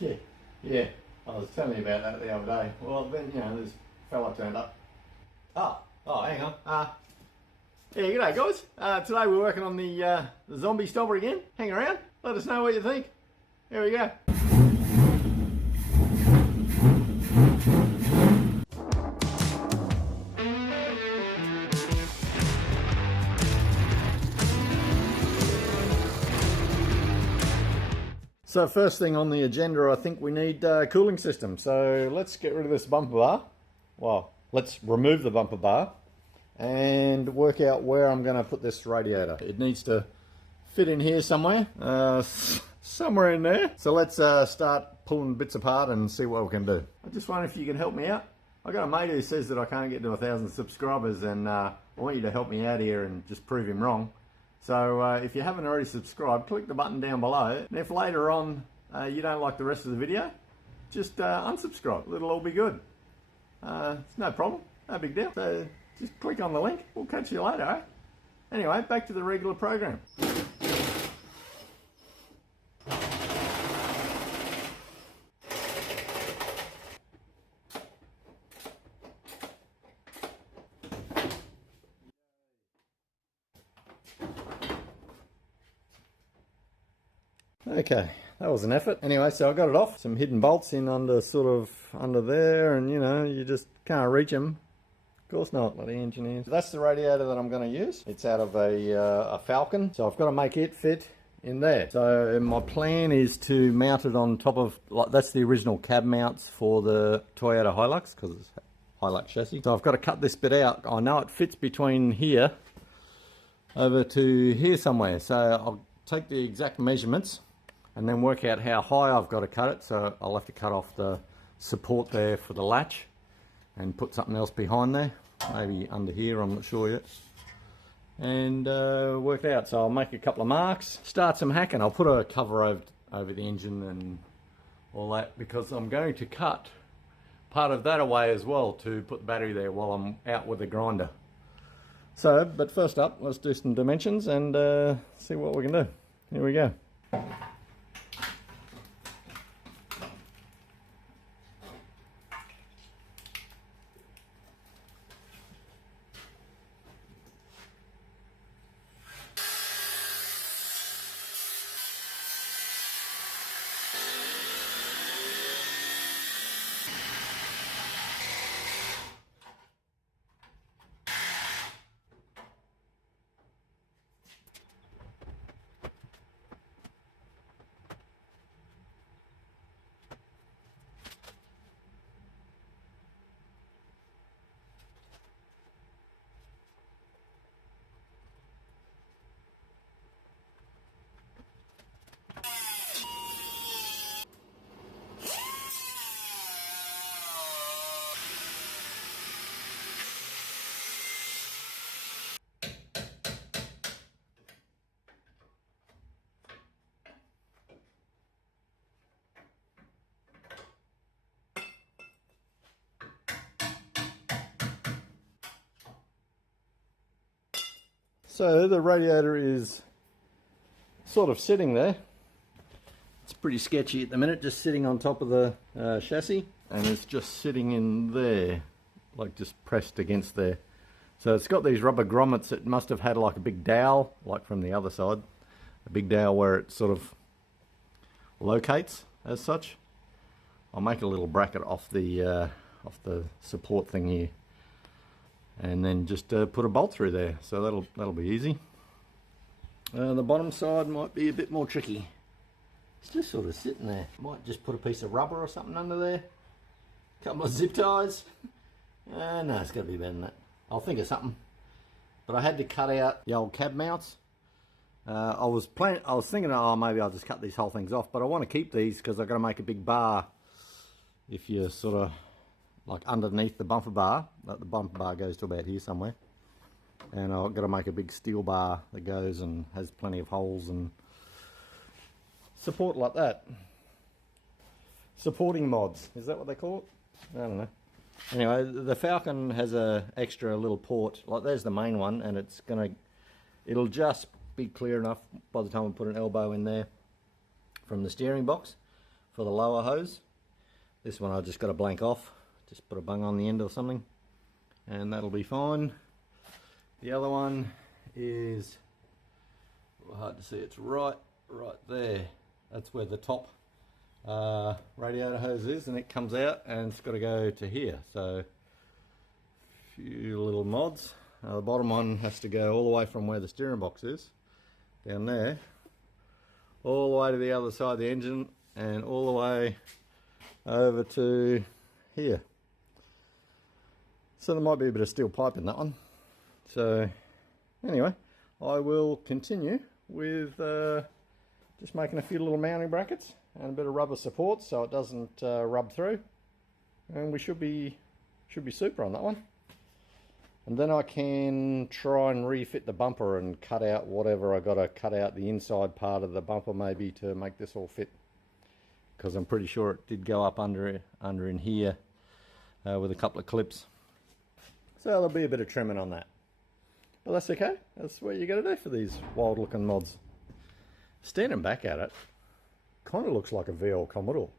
Yeah, yeah. I was telling you about that the other day. Well, then, you know, this fella turned up. Oh, hang on. Yeah, g'day guys. Today we're working on the zombie stopper again. Hang around. Let us know what you think. Here we go. So first thing on the agenda, I think we need a cooling system. So let's get rid of this bumper bar. Well, let's remove the bumper bar and work out where I'm going to put this radiator. It needs to fit in here somewhere, somewhere in there. So let's start pulling bits apart and see what we can do. I just wonder if you can help me out. I got a mate who says that I can't get to 1,000 subscribers, and I want you to help me out here and just prove him wrong. So if you haven't already subscribed, click the button down below, and if later on you don't like the rest of the video, just unsubscribe. It'll all be good. It's no problem, no big deal. So just click on the link. We'll catch you later, eh? Anyway, back to the regular program. Okay, that was an effort. Anyway, so I got it off. Some hidden bolts in under, sort of under there, and you know, you just can't reach them. Of course not, bloody engineers. That's the radiator that I'm going to use. It's out of a Falcon, so I've got to make it fit in there. So my plan is to mount it on top of, like, that's the original cab mounts for the Toyota Hilux, because it's Hilux chassis. So I've got to cut this bit out. I know it fits between here over to here somewhere. So I'll take the exact measurements and then work out how high I've got to cut it. So I'll have to cut off the support there for the latch and put something else behind there, maybe under here, I'm not sure yet, and work it out. So I'll make a couple of marks, start some hacking. I'll put a cover over the engine and all that, because I'm going to cut part of that away as well to put the battery there while I'm out with the grinder. So, but first up, let's do some dimensions and see what we can do. Here we go. So the radiator is sort of sitting there. It's pretty sketchy at the minute, just sitting on top of the chassis, and it's just sitting in there, like just pressed against there. So it's got these rubber grommets. It must have had like a big dowel, like from the other side, a big dowel where it sort of locates as such. I'll make a little bracket off the support thing here, and then just put a bolt through there. So that'll be easy. The bottom side might be a bit more tricky. It's just sort of sitting there. Might just put a piece of rubber or something under there. A couple of zip ties. No, it's got to be better than that. I'll think of something. But I had to cut out the old cab mounts. I was thinking, oh, maybe I'll just cut these whole things off. But I want to keep these because I've got to make a big bar. If you sort of like underneath the bumper bar, like the bumper bar goes to about here somewhere, and I've got to make a big steel bar that goes and has plenty of holes and support like that. Supporting mods, is that what they call it? I don't know. Anyway, the Falcon has a extra little port, like there's the main one, and it'll just be clear enough by the time we put an elbow in there from the steering box for the lower hose. This one I just got to blank off, just put a bung on the end or something, and that'll be fine. The other one is, hard to see, it's right there. That's where the top radiator hose is, and it comes out and it's got to go to here. So a few little mods. The bottom one has to go all the way from where the steering box is, down there, all the way to the other side of the engine, and all the way over to here. So there might be a bit of steel pipe in that one. So anyway, I will continue with just making a few little mounting brackets and a bit of rubber support so it doesn't rub through, and we should be super on that one. And then I can try and refit the bumper and cut out whatever I got to cut out the inside part of the bumper maybe to make this all fit, because I'm pretty sure it did go up under in here with a couple of clips. So there'll be a bit of trimming on that, but that's okay. That's what you got to do for these wild looking mods. Standing back at it, kind of looks like a VL Commodore.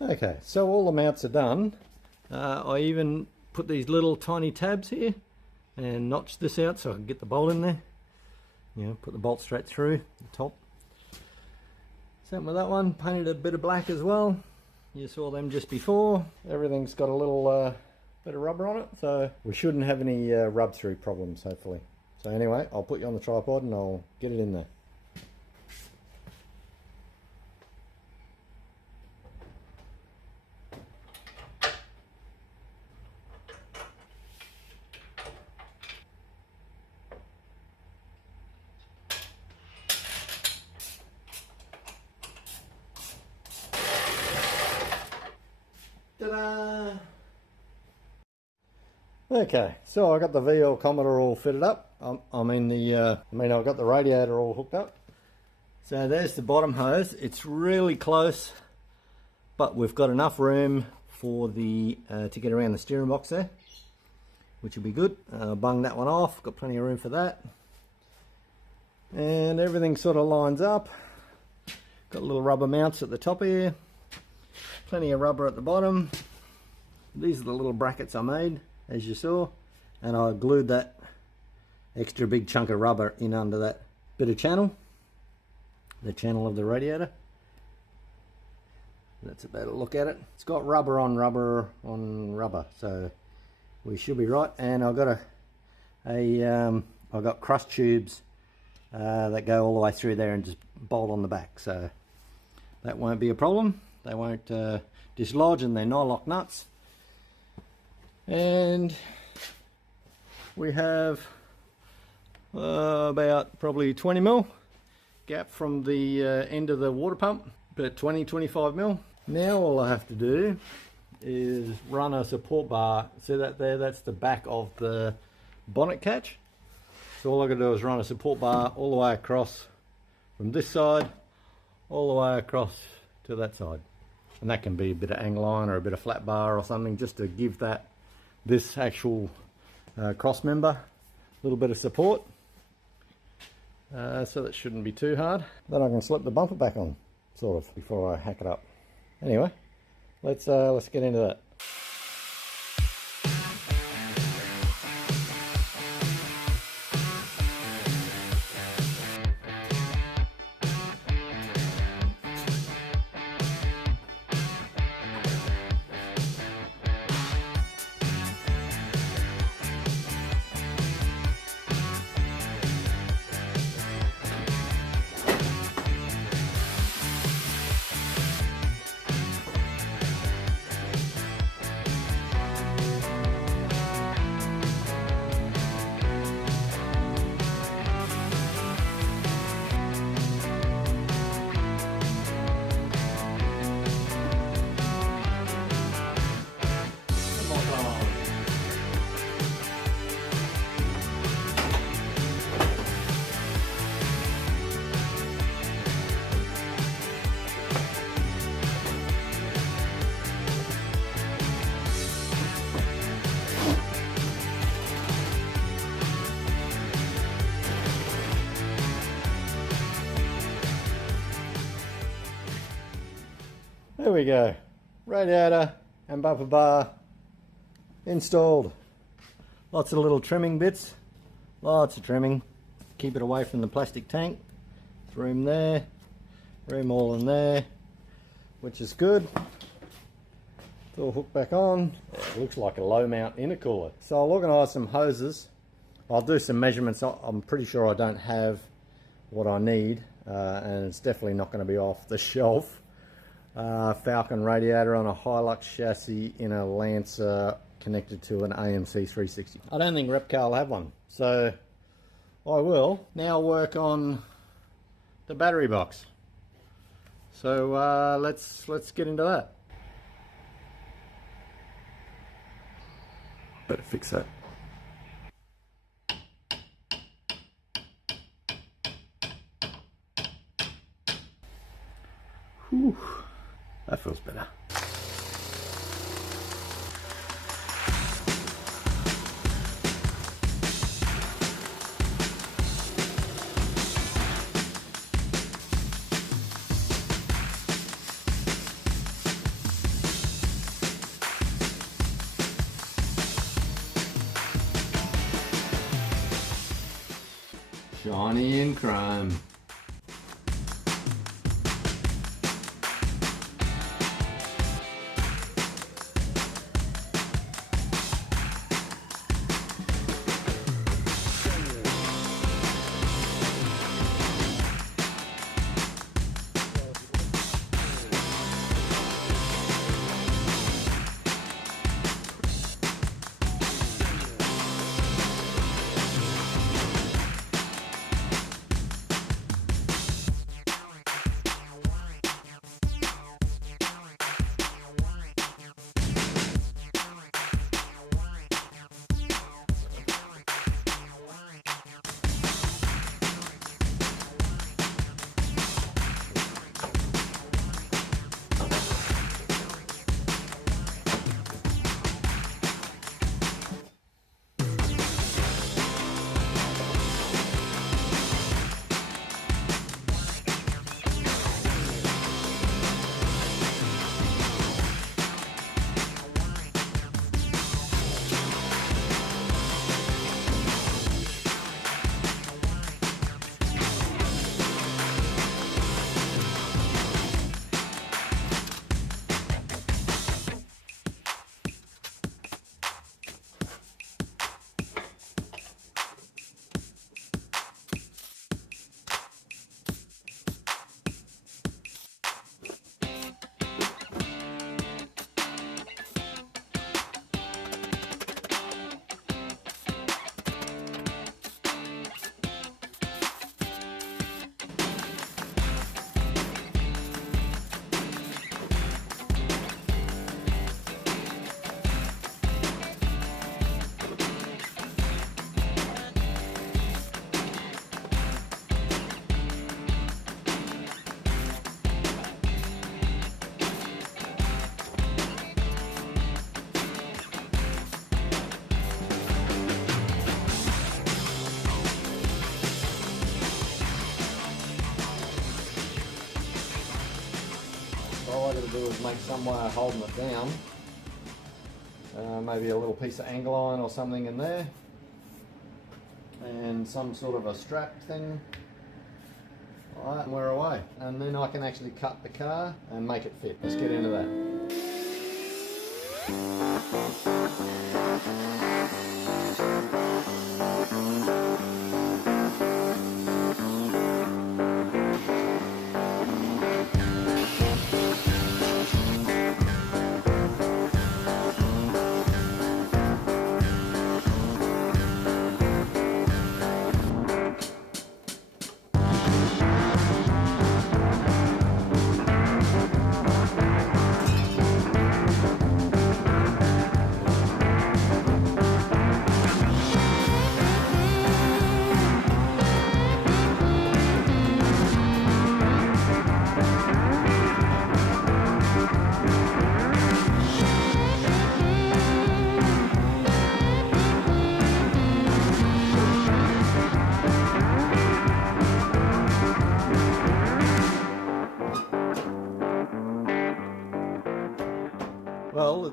Okay, so all the mounts are done. I even put these little tiny tabs here and notched this out so I can get the bolt in there. You know, put the bolt straight through the top. Same with that one, painted a bit of black as well. You saw them just before. Everything's got a little bit of rubber on it, so we shouldn't have any rub through problems, hopefully. So anyway, I'll put you on the tripod and I'll get it in there. Ta-da! Okay, so I got the VL Commodore all fitted up. I've got the radiator all hooked up. So there's the bottom hose. It's really close, but we've got enough room for the to get around the steering box there, which will be good. Bung that one off. Got plenty of room for that, and everything sort of lines up. Got little rubber mounts at the top here. Plenty of rubber at the bottom. These are the little brackets I made, as you saw, and I glued that extra big chunk of rubber in under that bit of channel, the channel of the radiator. That's a better look at it. It's got rubber on rubber, so we should be right. And I've got I've got cross tubes that go all the way through there and just bolt on the back, so that won't be a problem. They won't dislodge, and they're nylock nuts. And we have about probably 20 mil gap from the end of the water pump, about 20-25 mil. Now all I have to do is run a support bar. See that there? That's the back of the bonnet catch. So all I got to do is run a support bar all the way across from this side all the way across to that side, and that can be a bit of angle iron or a bit of flat bar or something, just to give this actual cross member a little bit of support. So that shouldn't be too hard. Then I can slip the bumper back on, sort of, before I hack it up. Anyway, let's get into that. There we go, radiator and bumper bar installed. Lots of little trimming bits, lots of trimming, keep it away from the plastic tank. There's room there, room all in there, which is good. It's all hooked back on. It looks like a low mount intercooler. So I'll organise some hoses. I'll do some measurements. I'm pretty sure I don't have what I need, and it's definitely not going to be off the shelf. Falcon radiator on a Hilux chassis in a Lancer connected to an AMC 360. I don't think Repco will have one, so I will now work on the battery box. So let's get into that. Better fix that. Whew. That feels better. Shiny and chrome. all I got to do is make some way of holding it down. Maybe a little piece of angle iron or something in there, and some sort of a strap thing. Alright, and we're away. And then I can actually cut the car and make it fit. Let's get into that. Well,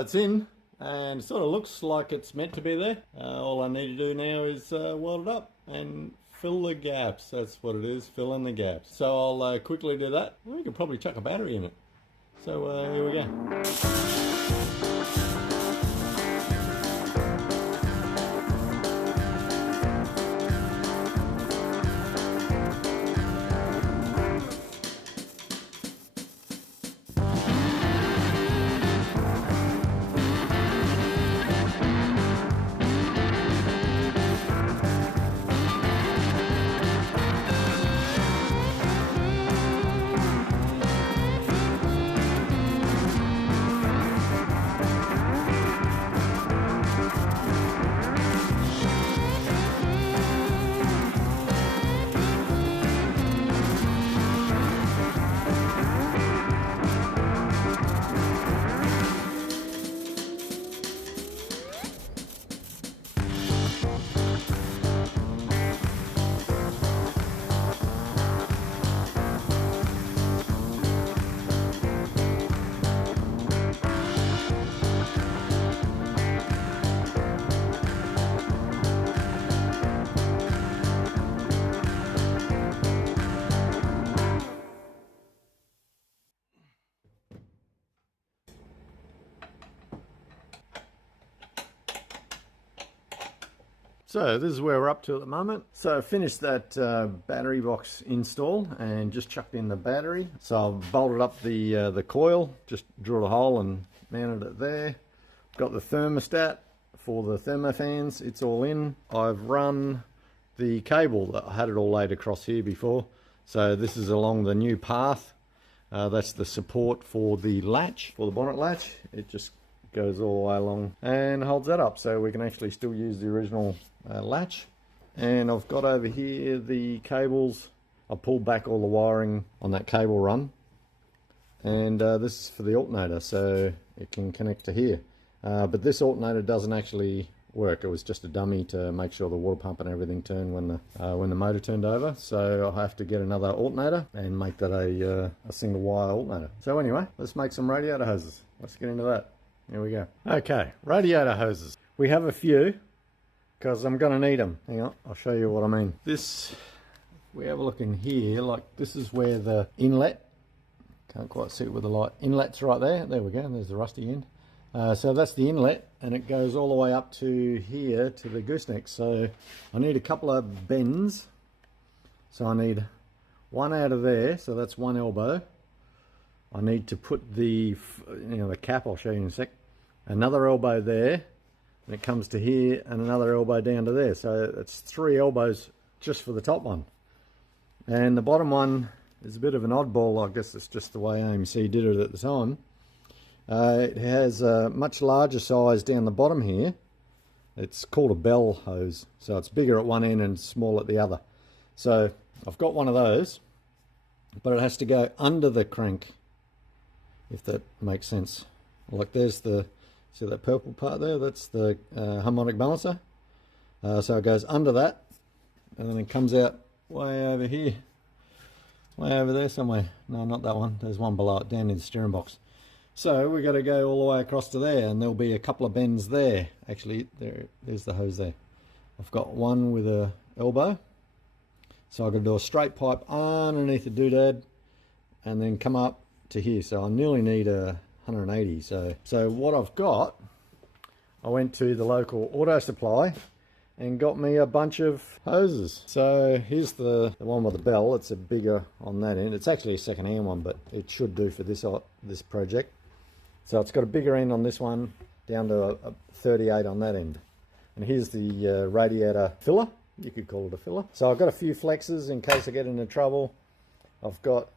it's in, and it sort of looks like it's meant to be there. All I need to do now is weld it up and fill the gaps. That's what it is, fill in the gaps. So I'll quickly do that. We could probably chuck a battery in it. So here we go. So this is where we're up to at the moment. So I finished that battery box install and just chucked in the battery. So I've bolted up the coil, just drilled a hole and mounted it there. Got the thermostat for the thermofans, it's all in. I've run the cable, I had it all laid across here before. So this is along the new path. That's the support for the latch, for the bonnet latch. It just goes all the way along and holds that up, so we can actually still use the original latch. And I've got over here the cables. I pulled back all the wiring on that cable run, and this is for the alternator, so it can connect to here. But this alternator doesn't actually work. It was just a dummy to make sure the water pump and everything turned when the motor turned over. So I'll have to get another alternator and make that a single wire alternator. So anyway, let's make some radiator hoses. Let's get into that. Here we go. Okay, radiator hoses. We have a few because I'm going to need them. Hang on, I'll show you what I mean. This, we have a look in here, like this is where the inlet, can't quite see it with the light, inlet's right there. There we go, there's the rusty end. So that's the inlet, and it goes all the way up to here to the gooseneck. So I need a couple of bends. So I need one out of there, so that's one elbow. I need to put the cap, I'll show you in a sec. Another elbow there, and it comes to here, and another elbow down to there. So that's 3 elbows just for the top one. And the bottom one is a bit of an oddball. I guess it's just the way AMC did it at the time. It has a much larger size down the bottom here. It's called a bell hose, so it's bigger at one end and small at the other. So I've got one of those, but it has to go under the crank, if that makes sense. Like there's the, see that purple part there, that's the harmonic balancer. So it goes under that, and then it comes out way over here way over there somewhere. No, not that one. There's one below it, down in the steering box. So we've got to go all the way across to there, and there'll be a couple of bends there. Actually, there's the hose there. I've got one with a elbow. So I've got to do a straight pipe underneath the doodad and then come up to here. So I nearly need a 180. So what I've got, I went to the local auto supply and got me a bunch of hoses. So here's the one with the bell. It's a bigger on that end. It's actually a second-hand one, but it should do for this project. So it's got a bigger end on this one, down to a 38 on that end. And here's the radiator filler. You could call it a filler. So I've got a few flexes in case I get into trouble. I've got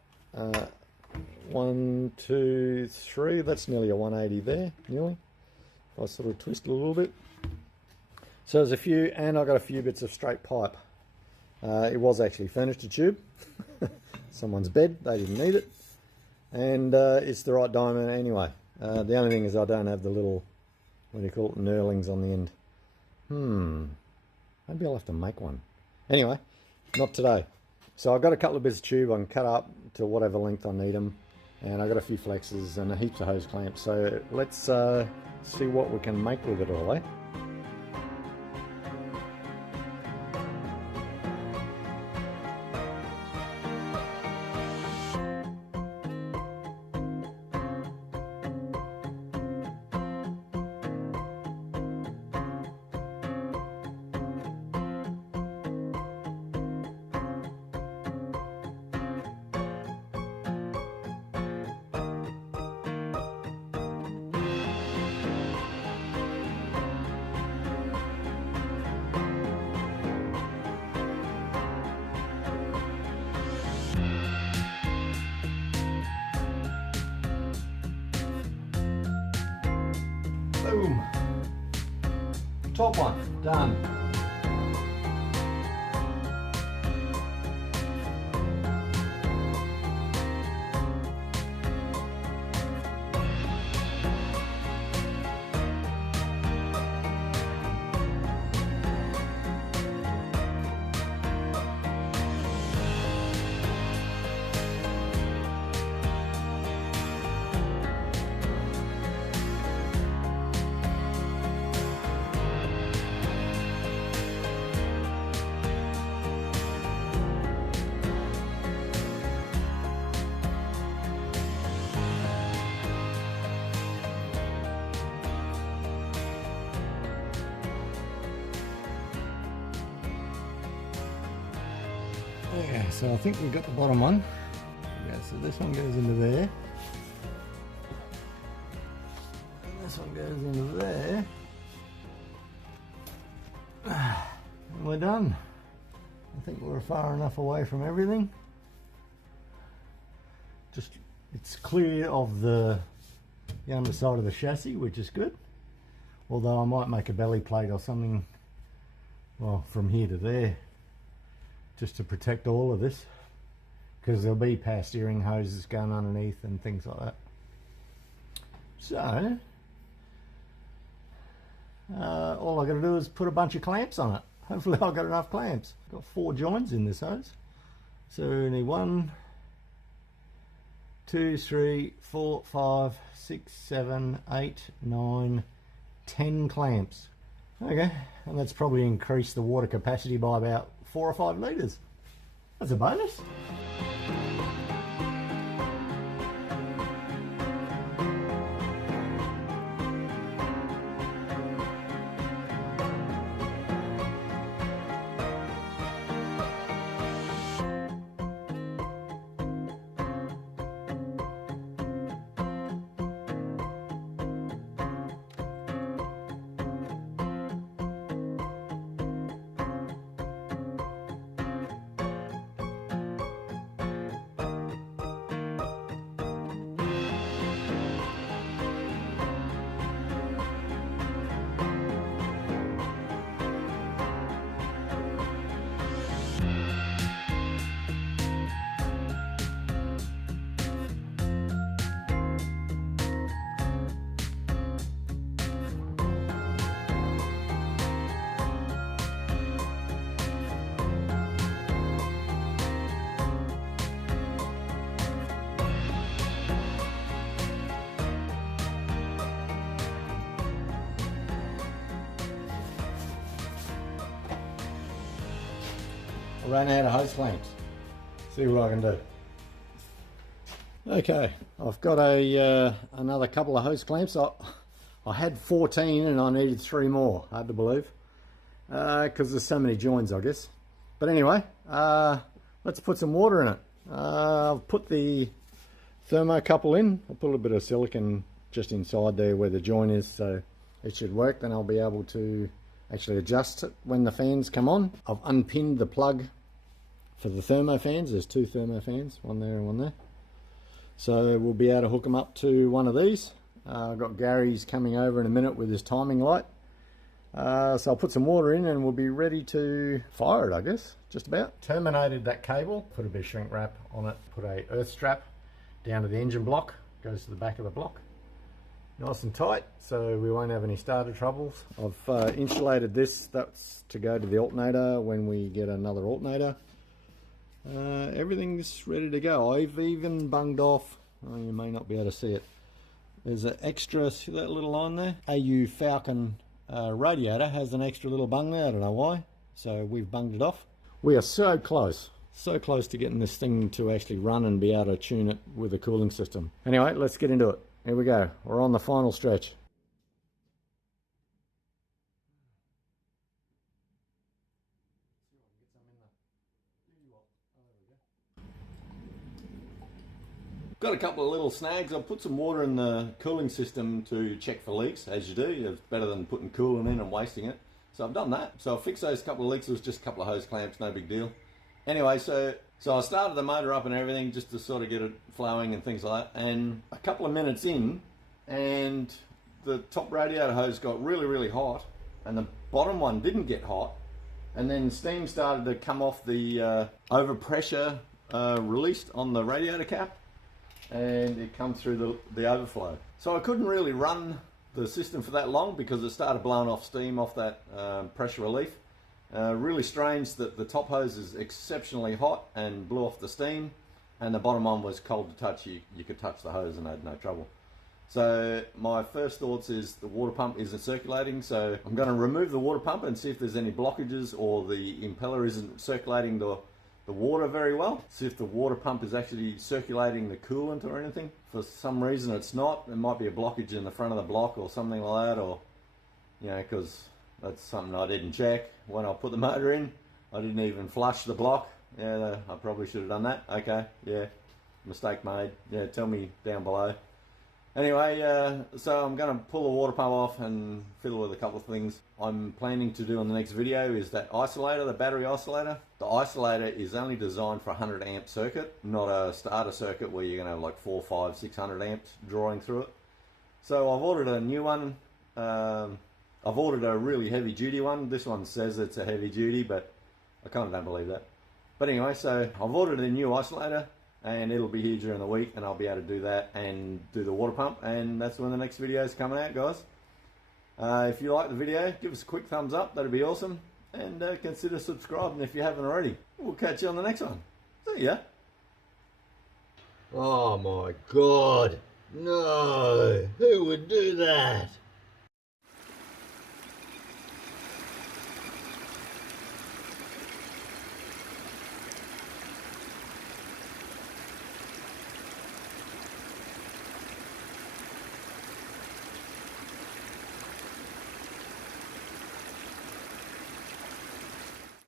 1, 2, 3. That's nearly a 180 there, nearly. If I sort of twist a little bit. So there's a few, and I've got a few bits of straight pipe. It was actually furniture tube. Someone's bed, they didn't need it. And it's the right diameter anyway. The only thing is I don't have the little, what do you call it, knurlings on the end. Maybe I'll have to make one. Anyway, not today. So I've got a couple of bits of tube I can cut up to whatever length I need them. And I've got a few flexes and a heaps of hose clamps. So let's see what we can make with it all, eh? Boom. Top one, done. Yeah, so I think we've got the bottom one. Yeah, so this one goes into there. And this one goes into there. And we're done. I think we're far enough away from everything. Just, it's clear of the underside of the chassis, which is good. Although I might make a belly plate or something, well, from here to there, just to protect all of this, because there'll be power steering hoses going underneath and things like that. So all I got to do is put a bunch of clamps on it. Hopefully I've got enough clamps. Got 4 joins in this hose, so we need 1, 2, 3, 4, 5, 6, 7, 8, 9, 10 clamps. Okay, and that's probably increased the water capacity by about 4 or 5 litres. That's a bonus. ran out of hose clamps. See what I can do. Okay, I've got another couple of hose clamps. I had 14 and I needed 3 more, hard to believe. Because there's so many joins, I guess. But anyway, let's put some water in it. I'll put the thermocouple in. I'll put a little bit of silicone just inside there where the joint is, so it should work. Then I'll be able to actually adjust it when the fans come on. I've unpinned the plug for the thermo fans. There's 2 thermo fans, one there and one there. So we'll be able to hook them up to one of these. I've got Gary's coming over in a minute with his timing light. So I'll put some water in and we'll be ready to fire it, I guess, just about. Terminated that cable, put a bit of shrink wrap on it, put a earth strap down to the engine block, goes to the back of the block. Nice and tight, so we won't have any starter troubles. I've insulated this, that's to go to the alternator when we get another alternator. Everything's ready to go. I've even bunged off, oh, you may not be able to see it, there's an extra, see that little line there? AU Falcon radiator has an extra little bung there, I don't know why, so we've bunged it off. We are so close to getting this thing to actually run and be able to tune it with a cooling system. Anyway, let's get into it. Here we go, we're on the final stretch. Got a couple of little snags. I'll put some water in the cooling system to check for leaks, as you do. It's better than putting coolant in and wasting it. So I've done that. So I'll fix those couple of leaks. It was just a couple of hose clamps, no big deal. Anyway, so I started the motor up and everything just to sort of get it flowing and things like that. And a couple of minutes in, and the top radiator hose got really, really hot, and the bottom one didn't get hot. And then steam started to come off the overpressure released on the radiator cap, and it comes through the overflow. So I couldn't really run the system for that long because it started blowing off steam off that pressure relief. Really strange that the top hose is exceptionally hot and blew off the steam, and the bottom one was cold to touch. You could touch the hose and I had no trouble. So my first thoughts is the water pump isn't circulating, so I'm going to remove the water pump and see if there's any blockages or the impeller isn't circulating the water very well. See if the water pump is actually circulating the coolant or anything. For some reason it's not. There might be a blockage in the front of the block or something like that, or, you know, because that's something I didn't check. When I put the motor in, I didn't even flush the block. Yeah, I probably should have done that. Okay, yeah, mistake made. Yeah, tell me down below. Anyway, so I'm going to pull the water pump off and fiddle with a couple of things. I'm planning to do on the next video is that isolator, the battery isolator. The isolator is only designed for a 100 amp circuit, not a starter circuit where you're going to have like 400, 500, 600 amps drawing through it. So I've ordered a new one. I've ordered a really heavy duty one. This one says it's a heavy duty, but I kind of don't believe that. But anyway, so I've ordered a new isolator, and it'll be here during the week, and I'll be able to do that and do the water pump, and that's when the next video is coming out, guys. If you like the video, give us a quick thumbs up, that'd be awesome, and consider subscribing if you haven't already. We'll catch you on the next one. See ya. Oh my God, no, who would do that?